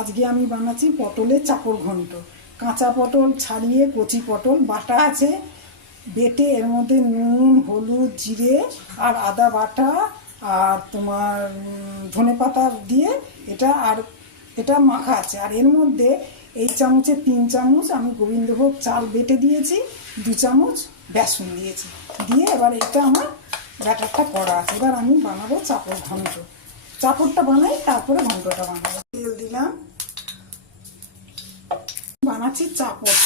আজকে আমি বানাচ্ছি পটলের চাপড় ঘন্ট। কাঁচা পটল ছাড়িয়ে কচি পটল, বাটা আছে, বেটে এর মধ্যে নুন, হলুদ, জিরে আর আদা বাটা আর তোমার ধনে পাতা দিয়ে এটা আর এটা মাখা আছে। আর এর মধ্যে এই চামচে তিন চামচ আমি গোবিন্দভোগ চাল বেটে দিয়েছি, দু চামচ বেসন দিয়েছি। দিয়ে এবার এটা আমার ব্যাটারটা করা আছে। এবার আমি বানাবো চাপড় ঘন্ট। চাপড়টা বানাই, তারপরে ঘন্টটা বানাবো। তেল দিলাম। বানাচ্ছি চাপড়।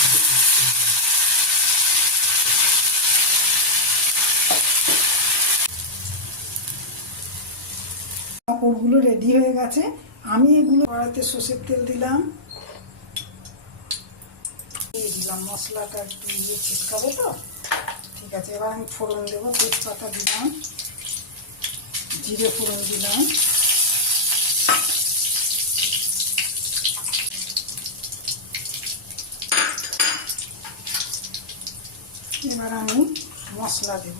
কাপড়গুলো রেডি হয়ে গেছে। আমি এগুলো কড়াইতে সর্ষের তেল দিলাম। দিয়ে দিলাম মশলাটা ইয়ে ছিটকাবো তো। ঠিক আছে, এবার আমি ফোড়ন দেবো। তেজপাতা দিলাম। জিরে ফোড়ন দিলাম। এবার আমি মশলা দেব।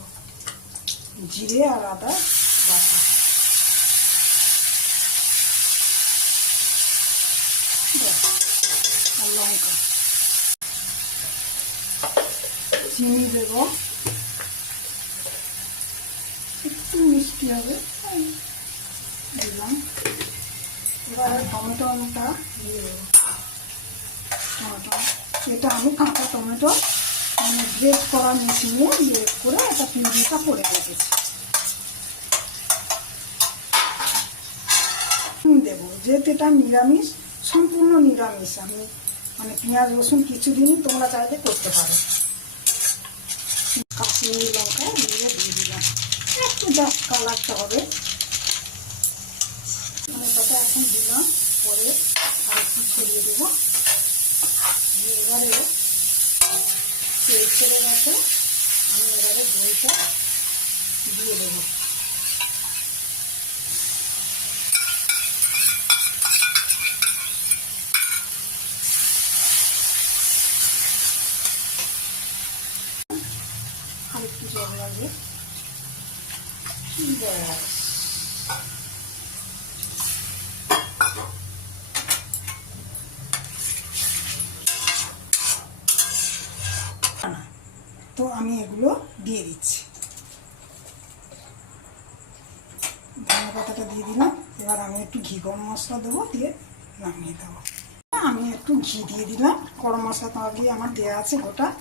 জিরে আর আদা বাটা। আর লঙ্কা। চিনি দেব। একটু মিষ্টি হবে দিলাম। এবার টমেটোটা দিয়ে দেবো। টমেটো, এটা আমি কাঁচা টমেটো গ্রেট করা মেশিনে গ্রেট করে একটা পিউরিটা করে রেখেছি। দেবো, যেহেতু এটা নিরামিষ, সম্পূর্ণ নিরামিষ। আমি মানে পেঁয়াজ, রসুন কিছু দিনই তোমরা চাইলে করতে পারো। কাশ্মীরি লঙ্কা দিয়ে দিয়ে দিলাম। একটু জাস্ট কালারটা হবে। মানে কথা এখন দিলাম পরে আর একটু ছড়িয়ে দেবো দিয়ে এবারে তেল ছেড়ে গেছে। আমি এবারে দইটা দিয়ে দেবো। আর একটু জল লাগবে ব্যাস। তো আমি এগুলো দিয়ে দিচ্ছি। ধনে পাতাটা দিয়ে দিলাম। এবার আমি একটু ঘি গরম মশলা দেবো, দিয়ে নামিয়ে দেবো। আমি একটু ঘি দিয়ে দিলাম। গরম মশলা তো দিয়ে আমার দেওয়া আছে গোটা।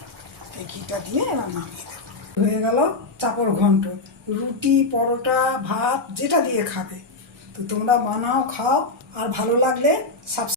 এই ঘিটা দিয়ে এবার নামিয়ে দেবো। হয়ে গেল চাপড় ঘন্ট। রুটি, পরোটা, ভাত, যেটা দিয়ে খাবে। তো তোমরা বানাও, খাও। আর ভালো লাগলে সাবস্ক্রাইব